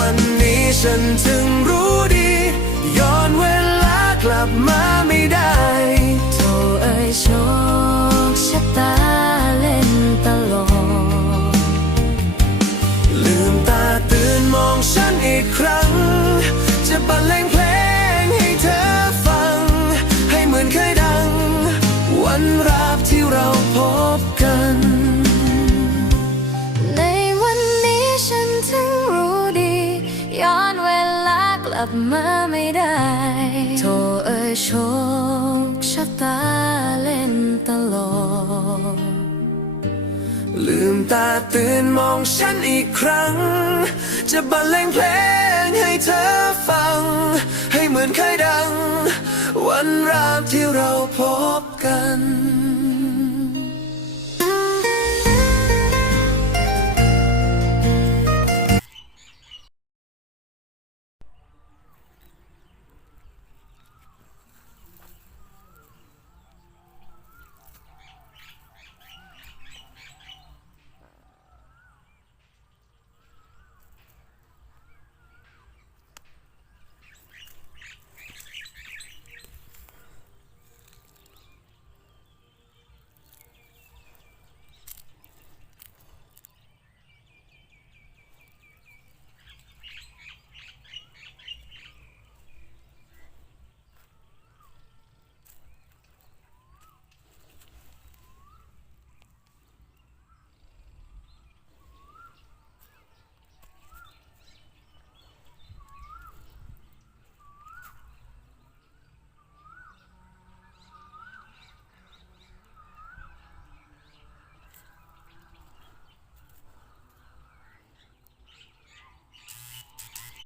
วันนี้ฉันถึงรู้ดีย้อนเวลากลับมาไม่ได้โธ่เอ้ยโชคชะตาเล่นตลกลืมตาตื่นมองฉันอีกครั้งจะบรรเลงเพลงให้เธอฟังให้เหมือนเคยดังวันราบที่เราพบกันในวันนี้ฉันถึงรู้ดีย้อนเวลากลับมาไม่ได้โธ่เอ้ยโชคชะตาเล่นตลกลืมตาตื่นมองฉันอีกครั้งจะบรรเลงเพลงให้เธอฟังให้เหมือนเคยดังวันราบที่เราพบกัน